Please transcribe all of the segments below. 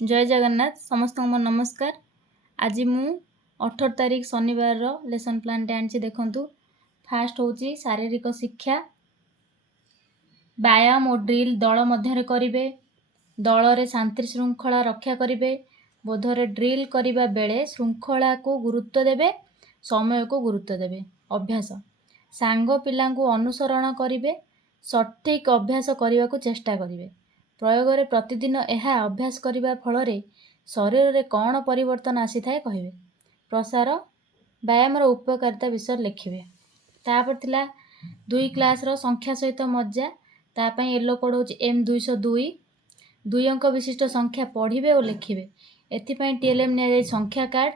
जय जगन्नाथ समस्त मोर नमस्कार। आज मु 18 तारीख शनिवार लेसन प्लान आनी देखु। फास्ट हूँ शारीरिक शिक्षा व्यायाम और ड्रिल दल मध्य करेंगे। दल रे शांति श्रृंखला रक्षा करेंगे। बोधरे ड्रिल करने बेले श्रृंखला को गुरुत्व देवे, समय को गुरुत्व देवे। अभ्यास सांग पिला अनुसरण करेंगे, सठिक अभ्यास करने को चेष्टा करेंगे। प्रयोग रे प्रतिदिन यह अभ्यास करने फल शरीर रे कौन परिवर्तन आसी थाए कहिबे। प्रसार व्यायाम उपकारिता विषय लिखिबे। तापर थिला 2 क्लास रो संख्या सहित मज्जा। तापई येलो कोड होची M202। 2 अंक विशिष्ट संख्या पढ़िबे और लिखिबे। एथिपई टीएलएम ने जाय संख्या कार्ड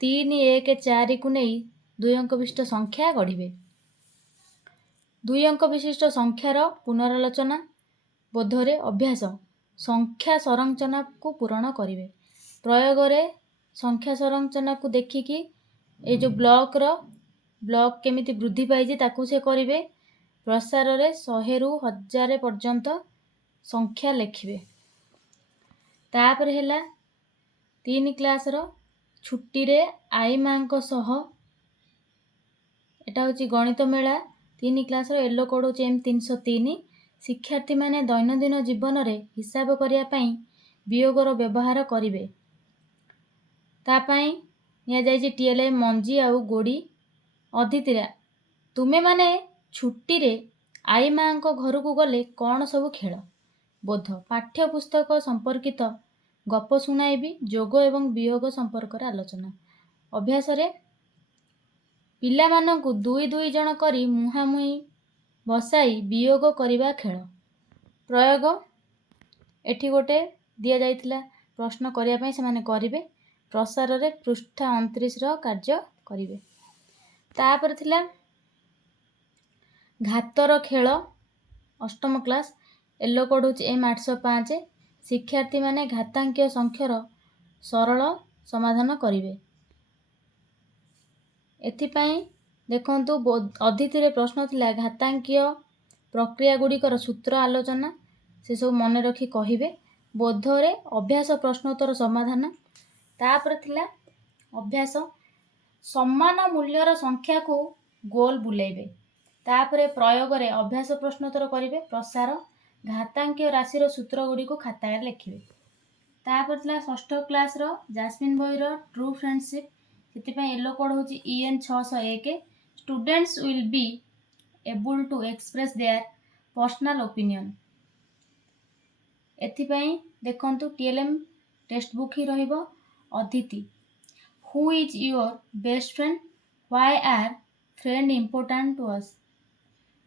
3 1 4 को नै 2 अंक विशिष्ट संख्या गढ़िबे। 2 अंक विशिष्ट संख्यार पुनरालोचना बोधरे अभ्यास संख्या संरचना को पूरण करेंगे। प्रयोग रे संख्या संरचना को देखिकी ए जो ब्लॉक केमिति वृद्धि पाई ताकू से करेंगे। प्रसार रे 100 रु 1000 पर्यंत संख्या लिखिबे। तापर हेला 3 क्लास रो छुट्टी रे आई मां को सह एटा होची गणित मेला। 3 क्लास रो येलो कोड होची M303। शिक्षार्थी माने दैनंदिन जीवन रे हिसाब करिया पई वियोगर व्यवहार करिवे। तापाई निया जायछि टीएलएम मंजी आउ गोड़ी। अतिथिरा तुमे माने छुट्टी रे आई मां को घर को गले कौन सब खेल। बोध पाठ्य पुस्तक संपर्कित गप सुनाइबी। जोग एवं वियोग संपर्क रे आलोचना। अभ्यास रे पिला मानकु 2 जन करी मुहामुही बसाई वियोग करिबा खेल। प्रयोग एठी गोटे दिया जाइथिला प्रश्न करिया पई से माने करिवे। प्रसार रे पृष्ठा 29 रो कार्य करिवे। तापर थिला घातर खेल 8म क्लास। येलो कोड होची M805। शिक्षार्थी माने घातांकीय संख्यार सरल समाधान करिवे। एथिपई देखंतु अतिथि रे प्रश्न थिला घातांकीय प्रक्रिया गुड़िकर सूत्र आलोचना से सब मन रखी कहिबे। बोधरे अभ्यास प्रश्नोत्तर समाधान। तापर थिला अभ्यास समान मूल्यर संख्या को गोल बुलाइबे। तापर प्रयोग रे अभ्यास प्रश्नोत्तर करिवे। प्रसार घातांकीय राशि रो सूत्र गुडी को खाता रे लिखिबे। तापर थिला 6ठ क्लास रो जास्मिन बॉय रो ट्रू फ्रेंडशिप। सेतिपई येलो कोड होची EN601। Students will be able to express their personal opinion. एथिपई देखंतु टीएलएम टेक्स्ट बुक ही रहिबो। अतिथि who is your best friend, why are friend important to us.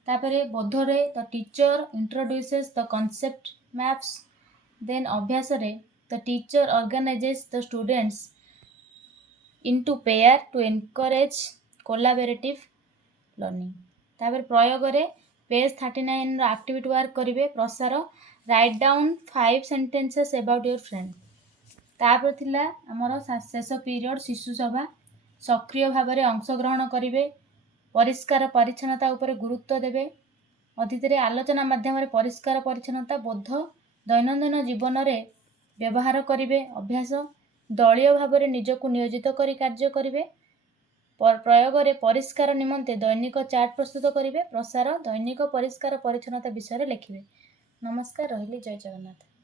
तापरे बोधरे the teacher introduces the concept maps. Then अभ्यास रे the teacher organises the students into pair to encourage collaborative learning. तापर प्रयोग रे पेज 39 रो एक्टिविटी वर्क करिवे। प्रसार write down 5 sentences about your friend. तापर थिला हमर शेष पीरियड शिशु सभा। सक्रिय भाव में अंशग्रहण करिवे। परिष्कार परिच्छन्नता उपरे गुरुत्व देवे। अतिथि रे आलोचना माध्यम रे परिष्कार परिच्छन्नता बोध दैनंदिन जीवन रे व्यवहार करिवे। अभ्यास दलीय भाव में निजको नियोजित करी कार्य करिवे। प्रयोग रे परिष्कार निमंते दैनिक चार्ट प्रस्तुत करिवे। प्रसार दैनिक परिष्कार परिच्छन्नता विषय लिखिवे। नमस्कार रहिली। जय जगन्नाथ।